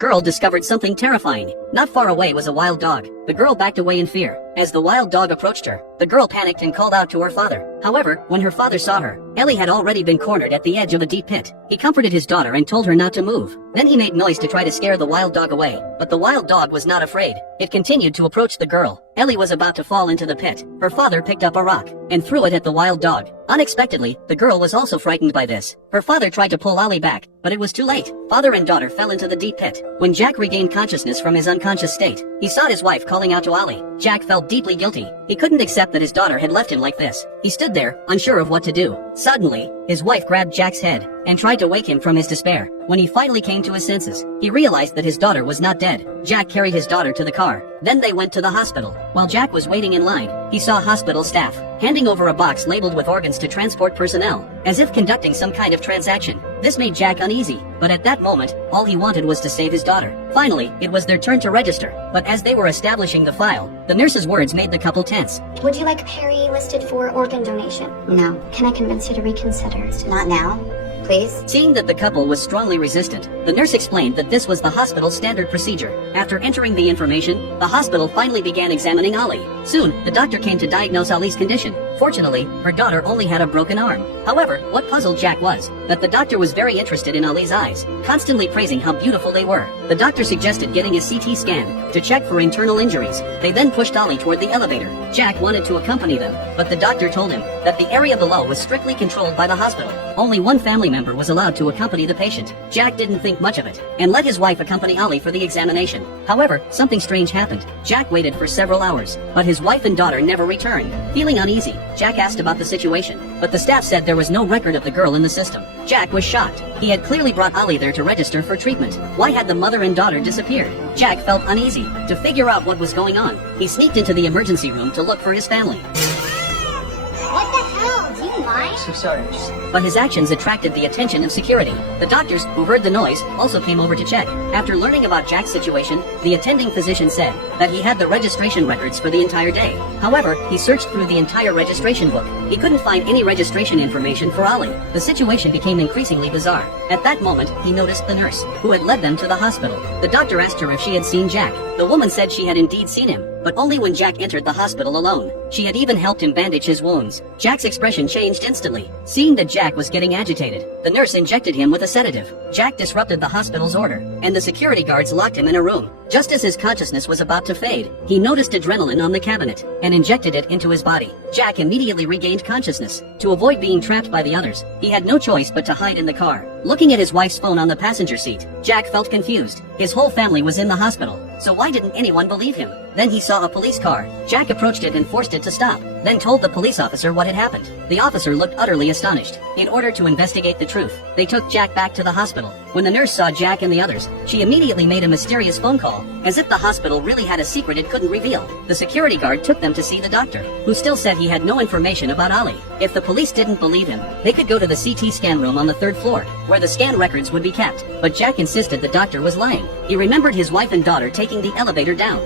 Girl discovered something terrifying. Not far away was a wild dog. The girl backed away in fear. As the wild dog approached her, the girl panicked and called out to her father. However, when her father saw her, Ellie had already been cornered at the edge of a deep pit. He comforted his daughter and told her not to move. Then he made noise to try to scare the wild dog away, but the wild dog was not afraid. It continued to approach the girl. Ellie was about to fall into the pit. Her father picked up a rock and threw it at the wild dog. Unexpectedly, the girl was also frightened by this. Her father tried to pull Ollie back, but it was too late. Father and daughter fell into the deep pit. When Jack regained consciousness from his unconscious state, he saw his wife calling out to Ollie. Jack felt deeply guilty. He couldn't accept that his daughter had left him like this. He stood there, unsure of what to do. Suddenly, his wife grabbed Jack's head and tried to wake him from his despair. When he finally came to his senses, he realized that his daughter was not dead. Jack carried his daughter to the car. Then they went to the hospital. While Jack was waiting in line, he saw hospital staff handing over a box labeled with organs to transport personnel, as if conducting some kind of transaction. This made Jack uneasy, but at that moment, all he wanted was to save his daughter. Finally, it was their turn to register, but as they were establishing the file, the nurse's words made the couple tense. Would you like Perry listed for organ donation? No. Can I convince you to reconsider? Not now. Please? Seeing that the couple was strongly resistant, the nurse explained that this was the hospital's standard procedure. After entering the information, the hospital finally began examining Ollie. Soon, the doctor came to diagnose Ollie's condition. Fortunately, her daughter only had a broken arm. However, what puzzled Jack was that the doctor was very interested in Ollie's eyes, constantly praising how beautiful they were. The doctor suggested getting a CT scan to check for internal injuries. They then pushed Ollie toward the elevator. Jack wanted to accompany them, but the doctor told him that the area below was strictly controlled by the hospital. Only one family member was allowed to accompany the patient. Jack didn't think much of it, and let his wife accompany Ollie for the examination. However, something strange happened. Jack waited for several hours, but his wife and daughter never returned. Feeling uneasy, Jack asked about the situation, but the staff said there was no record of the girl in the system. Jack was shocked. He had clearly brought Ollie there to register for treatment. Why had the mother and daughter disappeared? Jack felt uneasy. To figure out what was going on, he sneaked into the emergency room to look for his family. What the hell? Do you mind? So sorry. But his actions attracted the attention of security. The doctors, who heard the noise, also came over to check. After learning about Jack's situation, the attending physician said that he had the registration records for the entire day. However, he searched through the entire registration book. He couldn't find any registration information for Ollie. The situation became increasingly bizarre. At that moment, he noticed the nurse, who had led them to the hospital. The doctor asked her if she had seen Jack. The woman said she had indeed seen him, but only when Jack entered the hospital alone. She had even helped him bandage his wounds. Jack's expression changed instantly. Seeing that Jack was getting agitated, the nurse injected him with a sedative. Jack disrupted the hospital's order, and the security guards locked him in a room. Just as his consciousness was about to fade, he noticed adrenaline on the cabinet and injected it into his body. Jack immediately regained consciousness. To avoid being trapped by the others, he had no choice but to hide in the car. Looking at his wife's phone on the passenger seat, Jack felt confused. His whole family was in the hospital, so why didn't anyone believe him? Then he saw a police car. Jack approached it and forced it to stop, then told the police officer what had happened. The officer looked utterly astonished. In order to investigate the truth, they took Jack back to the hospital. When the nurse saw Jack and the others, she immediately made a mysterious phone call, as if the hospital really had a secret it couldn't reveal. The security guard took them to see the doctor, who still said he had no information about Ollie. If the police didn't believe him, they could go to the CT scan room on the 3rd floor, where the scan records would be kept. But Jack insisted the doctor was lying. He remembered his wife and daughter taking the elevator down.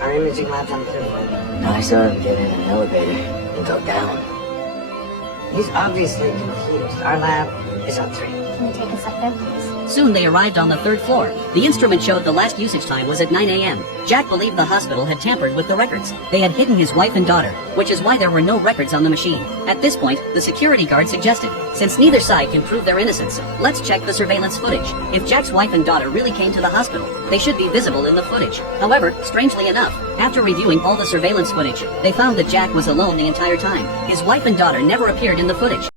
Our imaging lab's on the 3rd floor. No, I saw him get in an elevator and go down. He's obviously confused. Our lab is on 3. Can we take us up there, please? Soon they arrived on the 3rd floor. The instrument showed the last usage time was at 9 a.m. Jack believed the hospital had tampered with the records. They had hidden his wife and daughter, which is why there were no records on the machine. At this point, the security guard suggested, since neither side can prove their innocence, let's check the surveillance footage. If Jack's wife and daughter really came to the hospital, they should be visible in the footage. However, strangely enough, after reviewing all the surveillance footage, they found that Jack was alone the entire time. His wife and daughter never appeared in the footage.